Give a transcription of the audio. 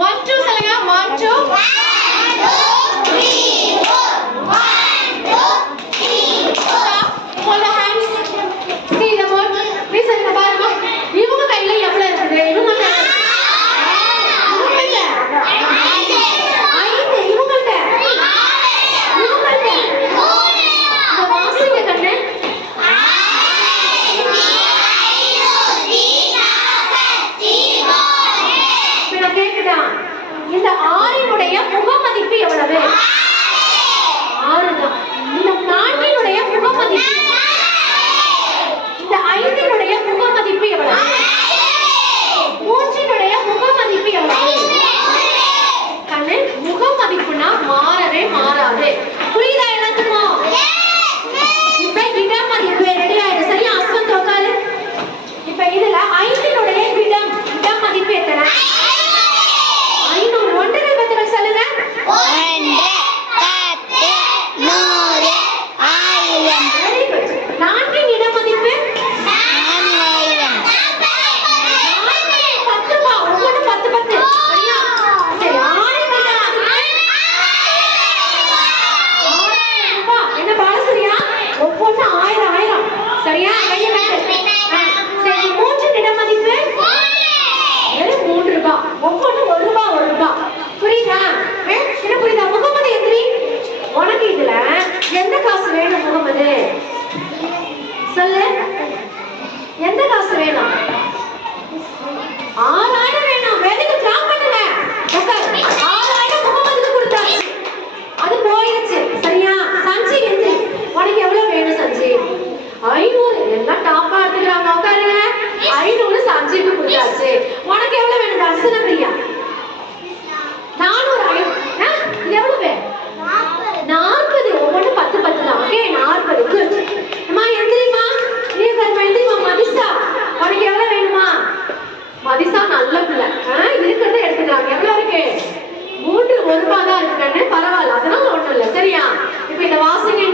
One two சொல்லுங்க one two இந்த ஆறினுடைய முகமதிப்பு எவ்வளவு? ஆறுதான். ಆಯ್ತು ಆಯ್ತು ಸರಿಯಾ ஜிபி கொடுத்தாச்சு. உனக்கு எவ்வளவு வேணும் அர்ச்சனை பிரியா நானூறு இது எவ்வளவு நாற்பது. ஒவ்வொன்றும் பத்து பத்து தான். ஓகே? நாற்பது. அம்மா எந்திரிமா நீ கருமா எந்திரிமா மதிசா உனக்கு எவ்வளவு வேணுமா? மதிசா நல்ல பிள்ளை. இருக்கிறத எடுத்துக்கிறாங்க எவ்வளவு இருக்கு? மூன்று ஒரு ரூபாய் தான் இருக்கு. பரவாயில்ல. அதனால ஒண்ணும் இல்லை. சரியா? இப்ப இந்த வாசனை